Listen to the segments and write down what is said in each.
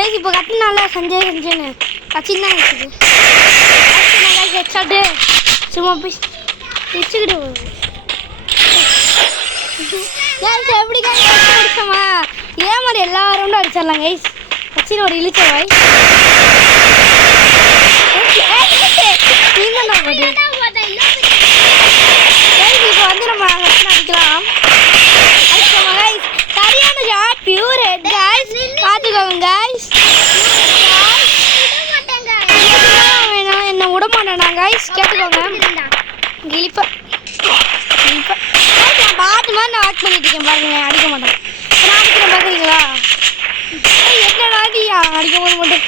ஏய் இப்போ கட்டினால சஞ்சய் சஞ்சய்னு கட்சின்னு தான் இருக்குது. ஹெட்ஷாட்டு சும்மா போய் வச்சுக்கிட்டு எப்படி கைஸ் அடிச்சோமா ஏன் மாதிரி எல்லா ரவுண்டும் அடிச்சிடலாம் கைஸ். கட்சின்னு ஒரு இழுச்ச வாய் இப்போ வந்து நம்ம அடிக்கலாம். அடிச்சோமா கைஸ் சரியான ஷாட் பியூர் ஹெட் கைஸ். பார்த்துக்கோங்க கைஸ். என்ன விட மாட்டேனா கைஸ் கேட்டுக்கோங்க. கிளிப்ப கிளிப்ப நான் பார்த்து மாதிரி நான் ஆக்ட் பண்ணிட்டு இருக்கேன் பாருங்க. அடிக்க மாட்டேன் நான் அடிக்கிறேன் பார்க்குறீங்களா? என்னடா அடிக்க போது மட்டும்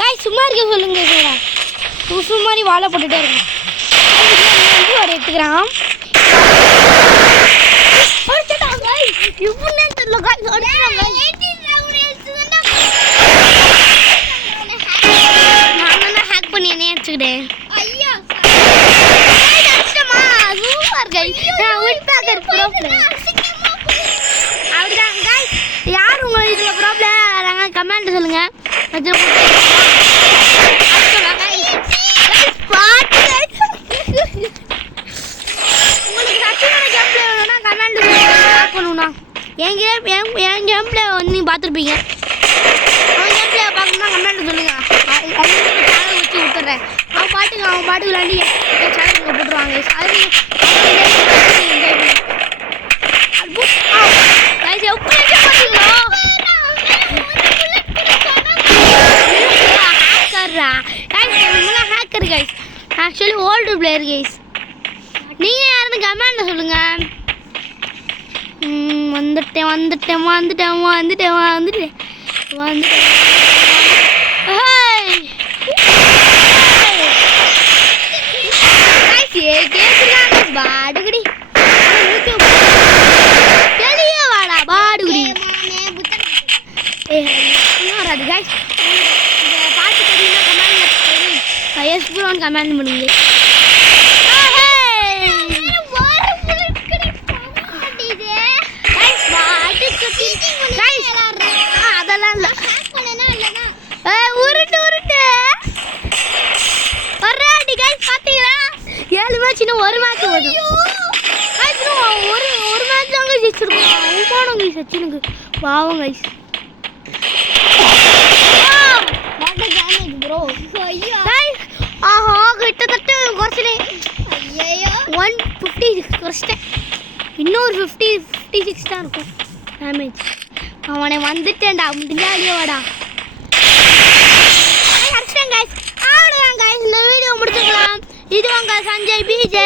கைஸ் சும்மா இருக்க சொல்லுங்க. உசு மாதிரி வாழை போட்டுகிட்டே இருக்கேன். ஒரு எடுத்துக்கிறான் நான் ஹேக் பண்ணி என்ன அடிச்சுக்கிட்டேன். அப்படிதான் கைஸ். யார் உங்க இதில் ப்ராப்ளம் கமெண்ட் சொல்லுங்க. உங்களுக்கு சச்சினோட கேம் பிளே வேணும்னா கமெண்ட் பண்ணுண்ணா. என் கேம் பிளே வந்து நீங்கள் பார்த்துருப்பீங்க. அவன் கேம் பிளே பார்க்கணும்னா கமெண்ட் சொல்லுங்க. சேனல் வச்சு விட்டுறேன். அவன் பாட்டுக்கு விளாண்டி என் சேனலுக்கு போட்டுருவாங்க. அது என்ஜாய் பண்ணு. Hacker guys. Actually old player guys. நீங்கள் யாருன்னு கமெண்ட்ல சொல்லுங்க. வந்துட்டேன் பாடுகுடி தெளிய வாடா பாடுகுடி. வராது கைஸ். பாட்டு தெரியுமா கமெண்ட் கமெண்ட் பண்ணுங்க. அதெல்லாம் இல்லை. உருட்டு வர்றாடி கைஸ். பார்த்தீங்களா 7 மேட்ச் இன்னும் 1 மேட்ச் வரும். ஒரு மேட்ச் தாங்க ஜெயிச்சிருக்கோம். அவமானம் கைஸ் சச்சினுக்கு பாவம் கைஸ். ஆஹா கிட்டத்தட்ட குறைச்சிட்டேன். 156 குறைச்சிட்டேன். இன்னொரு 56 தான் இருக்கும் டேமேஜ். அவனை வந்துட்டேன்டா முடிஞ்சாலியோடா அடிச்சிட்டேன் கைஸ். அவ்வளோதான் கைஸ். இந்த வீடியோ முடிச்சுக்கலாம். இது உங்கள் சஞ்சய் பிஜே.